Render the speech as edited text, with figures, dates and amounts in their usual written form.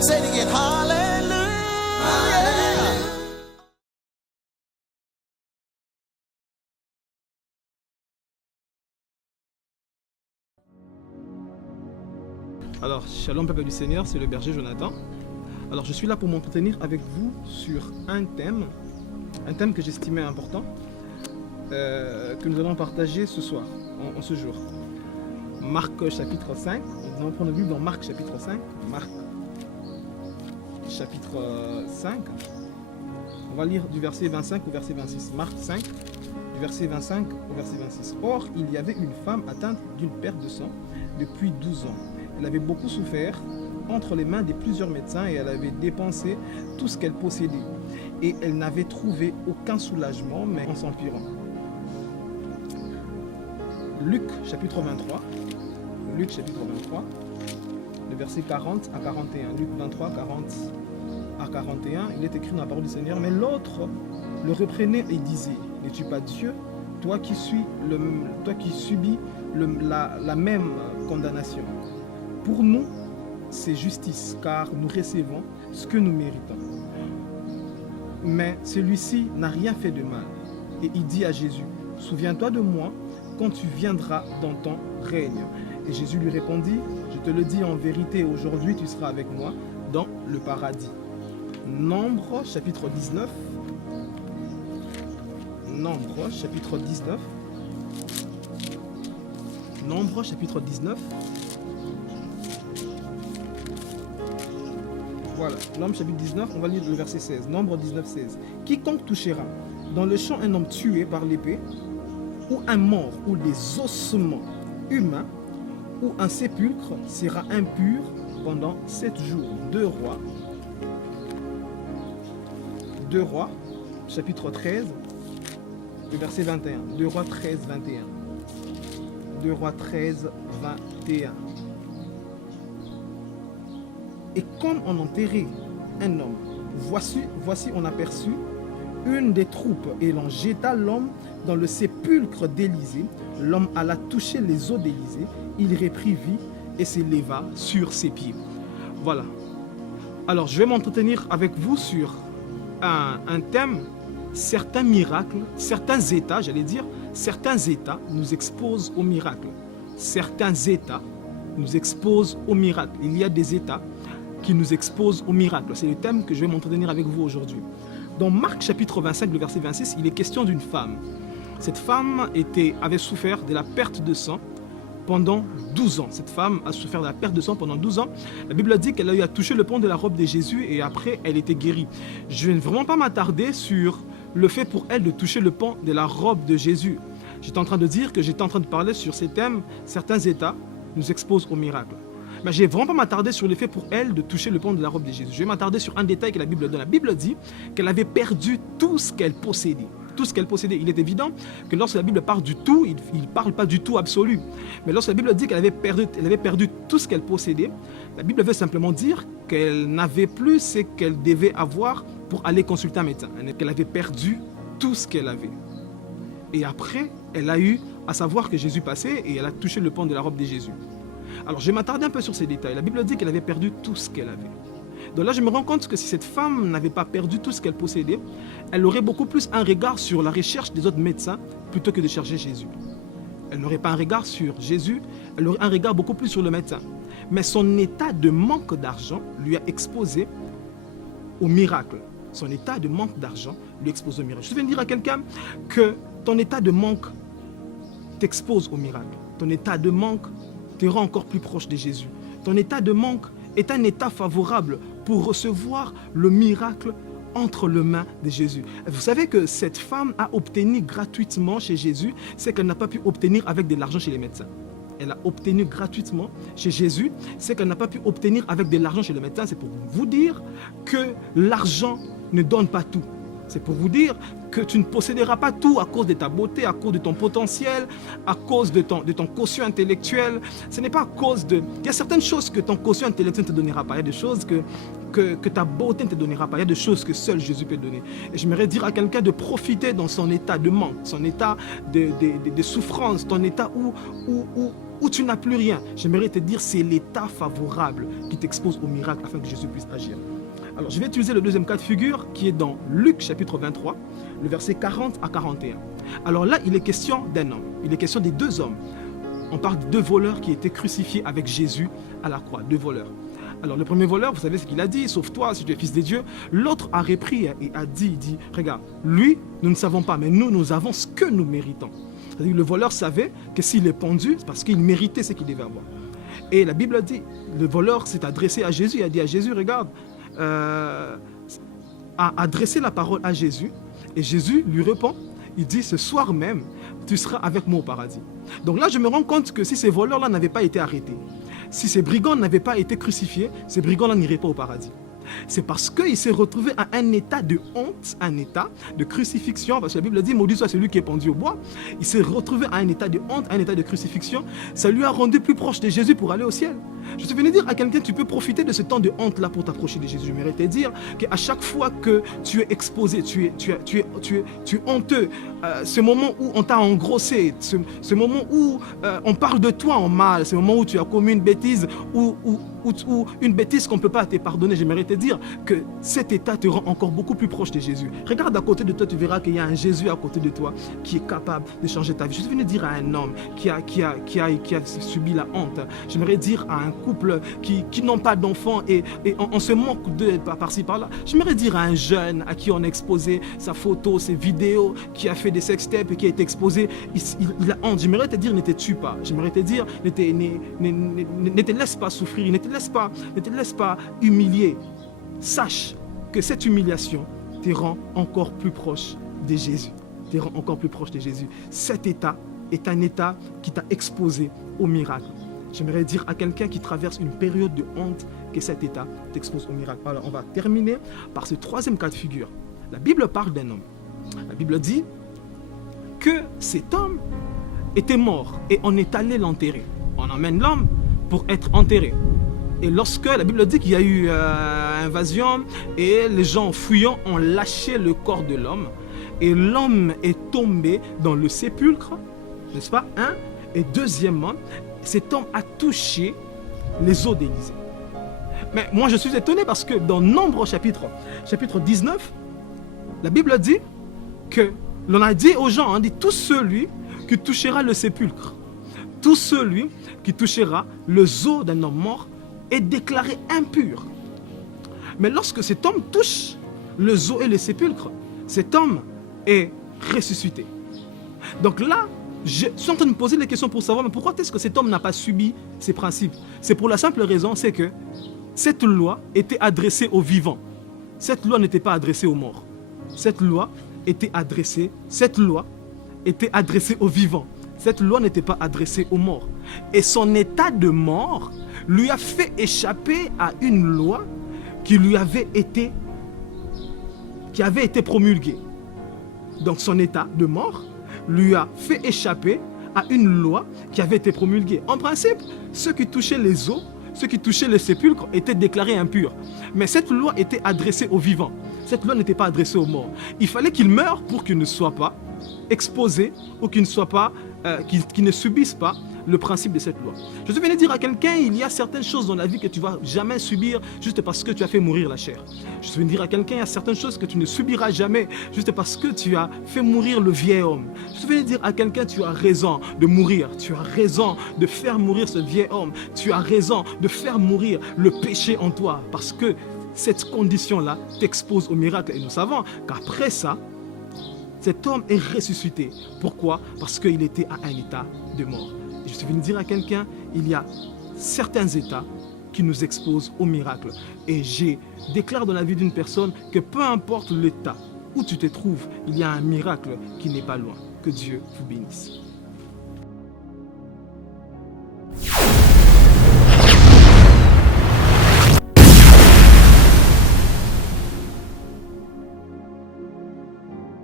Say it again, hallelujah. Alors, shalom peuple du Seigneur, c'est le berger Jonathan. Alors, je suis là pour m'entretenir avec vous sur un thème que j'estimais important, que nous allons partager ce soir, en ce jour. Marc chapitre 5, nous allons prendre le livre dans Marc chapitre 5, Marc chapitre 5, on va lire du verset 25 au verset 26, Marc 5, du verset 25 au verset 26. Or, il y avait une femme atteinte d'une perte de sang depuis 12 ans. Elle avait beaucoup souffert entre les mains de plusieurs médecins et elle avait dépensé tout ce qu'elle possédait. Et elle n'avait trouvé aucun soulagement, mais en s'empirant. Luc chapitre 23, le verset 40 à 41. Luc 23, 40 à 41, il est écrit dans la parole du Seigneur, mais l'autre le reprenait et disait, n'es-tu pas Dieu, toi qui subis la même condamnation? Pour nous, c'est justice, car nous recevons ce que nous méritons. Mais celui-ci n'a rien fait de mal. Et il dit à Jésus, souviens-toi de moi quand tu viendras dans ton règne. Et Jésus lui répondit, je te le dis en vérité, aujourd'hui tu seras avec moi dans le paradis. Nombre chapitre 19. Nombre chapitre 19. Nombre chapitre 19. Voilà, Nombre chapitre 19, on va lire le verset 16. Nombre 19, 16. Quiconque touchera dans le champ un homme tué par l'épée, ou un mort, ou des ossements humains, ou un sépulcre, sera impur pendant 7 jours. 2 Rois, chapitre 13, le verset 21. 2 Rois 13, 21. 2 Rois 13, 21. Et comme on enterrait un homme, voici on aperçut une des troupes et l'on jeta l'homme dans le sépulcre d'Élysée. L'homme alla toucher les eaux d'Élysée, il reprit vie et s'éleva sur ses pieds. Voilà. Alors je vais m'entretenir avec vous sur un thème, certains miracles, certains états, certains états nous exposent au miracle. Certains états nous exposent au miracle. Il y a des états qui nous exposent au miracle. C'est le thème que je vais m'entretenir avec vous aujourd'hui. Dans Marc chapitre 25, le verset 26, il est question d'une femme. Cette femme avait souffert de la perte de sang pendant 12 ans. Cette femme a souffert de la perte de sang pendant 12 ans. La Bible dit qu'elle a eu à toucher le pan de la robe de Jésus et après, elle était guérie. Je ne vais vraiment pas m'attarder sur le fait pour elle de toucher le pan de la robe de Jésus. J'étais en train de dire que j'étais en train de parler sur ces thèmes, certains états nous exposent au miracle. Mais je ne vais vraiment pas m'attarder sur le fait pour elle de toucher le pan de la robe de Jésus. Je vais m'attarder sur un détail que la Bible donne. La Bible dit qu'elle avait perdu tout ce qu'elle possédait. Tout ce qu'elle possédait. Il est évident que lorsque la Bible parle du tout, il ne parle pas du tout absolu. Mais lorsque la Bible dit qu'elle avait perdu tout ce qu'elle possédait, la Bible veut simplement dire qu'elle n'avait plus ce qu'elle devait avoir pour aller consulter un médecin. Qu'elle avait perdu tout ce qu'elle avait. Et après, elle a eu à savoir que Jésus passait et elle a touché le pan de la robe de Jésus. Alors, je vais m'attarder un peu sur ces détails. La Bible dit qu'elle avait perdu tout ce qu'elle avait. Donc là, je me rends compte que si cette femme n'avait pas perdu tout ce qu'elle possédait, elle aurait beaucoup plus un regard sur la recherche des autres médecins plutôt que de chercher Jésus. Elle n'aurait pas un regard sur Jésus, elle aurait un regard beaucoup plus sur le médecin. Mais son état de manque d'argent lui a exposé au miracle. Son état de manque d'argent lui expose au miracle. Je viens de dire à quelqu'un que ton état de manque t'expose au miracle. Ton état de manque te rend encore plus proche de Jésus. Ton état de manque est un état favorable pour recevoir le miracle entre les mains de Jésus. Vous savez que cette femme a obtenu gratuitement chez Jésus ce qu'elle n'a pas pu obtenir avec de l'argent chez les médecins. Elle a obtenu gratuitement chez Jésus ce qu'elle n'a pas pu obtenir avec de l'argent chez les médecins. C'est pour vous dire que l'argent ne donne pas tout. C'est pour vous dire que tu ne posséderas pas tout à cause de ta beauté, à cause de ton potentiel, à cause de ton quotient intellectuel. Ce n'est pas à cause de... Il y a certaines choses que ton quotient intellectuel ne te donnera pas. Il y a des choses que ta beauté ne te donnera pas. Il y a des choses que seul Jésus peut donner. Et j'aimerais dire à quelqu'un de profiter dans son état de manque, son état de souffrance, ton état où où tu n'as plus rien, j'aimerais te dire c'est l'état favorable qui t'expose au miracle afin que Jésus puisse agir. Alors, je vais utiliser le deuxième cas de figure qui est dans Luc chapitre 23, le verset 40 à 41. Alors là, il est question d'un homme. Il est question des deux hommes. On parle de deux voleurs qui étaient crucifiés avec Jésus à la croix. Deux voleurs. Alors, le premier voleur, vous savez ce qu'il a dit, sauve-toi si tu es fils de Dieu. L'autre a repris et a dit, regarde, lui, nous ne savons pas, mais nous avons ce que nous méritons. C'est-à-dire, le voleur savait que s'il est pendu, c'est parce qu'il méritait ce qu'il devait avoir. Et la Bible dit, le voleur s'est adressé à Jésus, il a dit à Jésus, regarde, a adressé la parole à Jésus, et Jésus lui répond, il dit, ce soir même, tu seras avec moi au paradis. Donc là, je me rends compte que si ces voleurs-là n'avaient pas été arrêtés, si ces brigands n'avaient pas été crucifiés, ces brigands-là n'iraient pas au paradis. C'est parce qu'il s'est retrouvé à un état de honte, un état de crucifixion, parce que la Bible dit, maudit soit celui qui est pendu au bois. Il s'est retrouvé à un état de honte, un état de crucifixion. Ça lui a rendu plus proche de Jésus pour aller au ciel. Je suis venu dire à quelqu'un, tu peux profiter de ce temps de honte-là pour t'approcher de Jésus. Je m'aimerais te dire qu'à chaque fois que tu es exposé, tu es honteux, ce moment où on t'a engrossé, ce moment où on parle de toi en mal, ce moment où tu as commis une bêtise ou une bêtise qu'on ne peut pas te pardonner, j'aimerais te dire que cet état te rend encore beaucoup plus proche de Jésus. Regarde à côté de toi, tu verras qu'il y a un Jésus à côté de toi qui est capable de changer ta vie. Je suis venu dire à un homme qui a subi la honte, j'aimerais dire à un couple qui n'ont pas d'enfants et on se manque de par-ci par-là. J'aimerais dire à un jeune à qui on a exposé sa photo, ses vidéos, qui a fait des sextapes et qui a été exposé, il a honte. J'aimerais te dire, ne te tue pas. J'aimerais te dire, ne te laisse pas souffrir, ne te laisse pas humilier. Sache que cette humiliation te rend encore plus proche de Jésus. Te rend encore plus proche de Jésus. Cet état est un état qui t'a exposé au miracle. J'aimerais dire à quelqu'un qui traverse une période de honte que cet état t'expose au miracle. Alors, on va terminer par ce troisième cas de figure. La Bible parle d'un homme. La Bible dit que cet homme était mort et on est allé l'enterrer. On emmène l'homme pour être enterré. Et lorsque la Bible dit qu'il y a eu invasion et les gens fuyant ont lâché le corps de l'homme et l'homme est tombé dans le sépulcre, n'est-ce pas? Et deuxièmement, cet homme a touché les eaux d'Élysée. Mais moi je suis étonné parce que dans Nombre chapitre 19, la Bible dit que l'on a dit aux gens, on dit tout celui qui touchera le sépulcre, tout celui qui touchera les os d'un homme mort est déclaré impur. Mais lorsque cet homme touche les os et le sépulcre, cet homme est ressuscité. Donc là, je suis en train de me poser des questions pour savoir mais pourquoi est-ce que cet homme n'a pas subi ces principes? C'est pour la simple raison, c'est que cette loi était adressée aux vivants. Cette loi n'était pas adressée aux morts. Cette loi était adressée aux vivants. Cette loi n'était pas adressée aux morts. Et son état de mort lui a fait échapper à une loi qui avait été promulguée. Donc son état de mort lui a fait échapper à une loi qui avait été promulguée. En principe, ceux qui touchaient les os, ceux qui touchaient les sépulcres étaient déclarés impurs. Mais cette loi était adressée aux vivants. Cette loi n'était pas adressée aux morts. Il fallait qu'ils meurent pour qu'ils ne soient pas exposés ou qu'ils ne subissent pas le principe de cette loi. Je suis venu dire à quelqu'un, il y a certaines choses dans la vie que tu ne vas jamais subir juste parce que tu as fait mourir la chair. Je suis venu dire à quelqu'un, il y a certaines choses que tu ne subiras jamais juste parce que tu as fait mourir le vieil homme. Je suis venu dire à quelqu'un, tu as raison de mourir, tu as raison de faire mourir ce vieil homme, tu as raison de faire mourir le péché en toi parce que cette condition-là t'expose au miracle. Et nous savons qu'après ça, cet homme est ressuscité. Pourquoi? Parce qu'il était à un état de mort. Et je suis venu dire à quelqu'un, il y a certains états qui nous exposent au miracle. Et je déclare dans la vie d'une personne que peu importe l'état où tu te trouves, il y a un miracle qui n'est pas loin. Que Dieu vous bénisse.